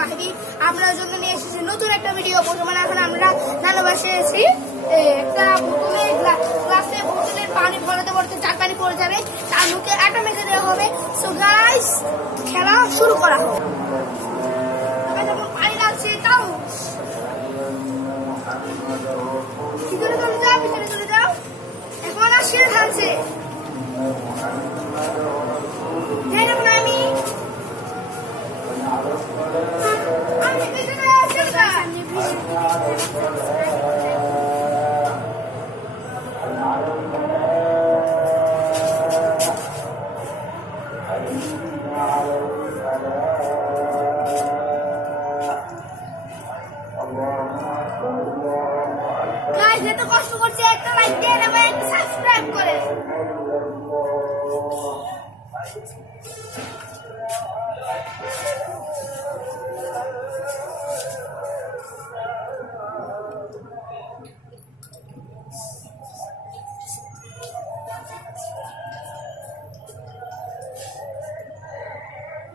মাহিবি আপনার জন্য নিয়ে এসেছি নতুন একটা ভিডিও। বর্তমানে এখন আমরা নানা বাসে এসেছি, একটা বোতলের গ্লাসে বোতলের পানি ভরাতে ভরাতে চার পানি পড়ে যাবে, তার মুখে আটা মেখে দেওয়া হবে। সো গাইস খেলা শুরু করা হবে। যখন পানি লাগছে তাও পিছনে চলে যাও, পিছনে চলে যাও। এখন আর সে ঢালছে এত কষ্ট করছে, একটা লাইক দেন এবং একটা সাবস্ক্রাইব করেন।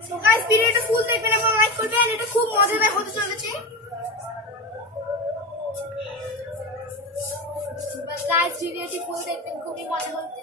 তো গাইস ভিডিওটা ফুল দেখবেন এবং লাইক করবেন, এটা খুব মজাদার হতে চলেছে। গাইস ভিডিওটি ফুল দেখবেন, খুবই মজা হবে।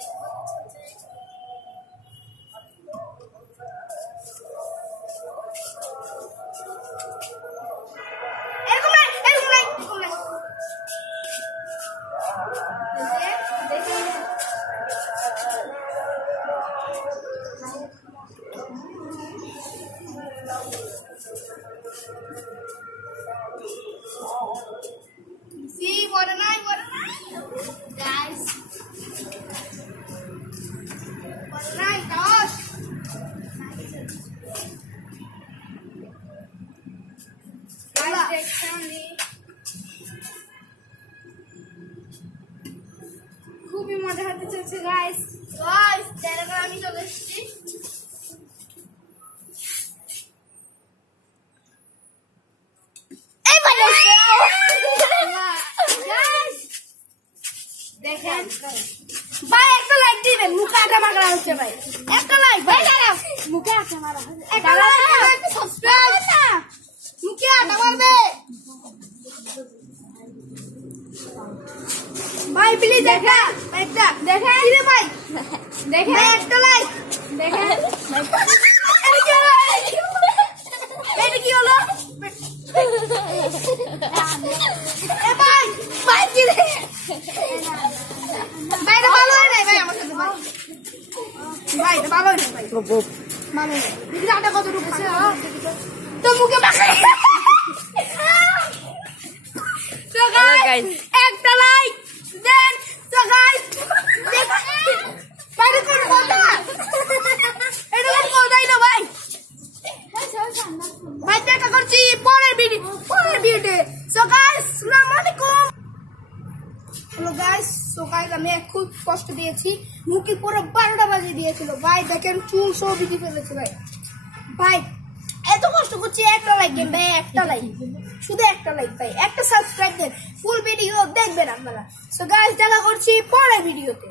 খুবই মজা হতে চলছে গাইস। আমি চলে এসেছি। দেখেন ভাই, একটা লাইক দিবেন, মুখে আটা মারা হচ্ছে ভাই, একটা লাইক ভাই, মুখে আটা মারা হচ্ছে, একটা লাইক, সাবস্ক্রাইব না, মুখে আটা মারবে ভাই, প্লিজ দেখা একটা দেখেন রে ভাই, দেখেন একটা লাইক, দেখেন এটা কি হলো এ ভাই, ভাই কি রে ভাই, এটা ভালো হয় না ভাই, আমার সাথে ভাই এটা ভালো হয় না ভাই, মানে দিদি আটা কত ঢুকেছে তো মুখে মাখাই। তো গাইস একটা লাইক দেন। তো গাইস ভাই কোন কথা, এটা কোন কথাই না ভাই, ভাই দেখা করছি পরের ভিডিওতে। সো গাইস আসসালামু আলাইকুম। হ্যালো গাইস, সো গাইস আমি খুব কষ্ট দিয়েছি, মুখে পুরো 12টা বাজে দিয়েছিল ভাই, দেখেন চুল সব ভিজে ফেলেছে ভাই। ভাই এত কষ্ট করছি, একটা লাইক দেন ভাই, একটা লাইক, শুধু একটা লাইক ভাই, একটা সাবস্ক্রাইব দেন, ফুল ভিডিও দেখবেন আপনারা। সো গাইস দেখা করছি পরের ভিডিওতে।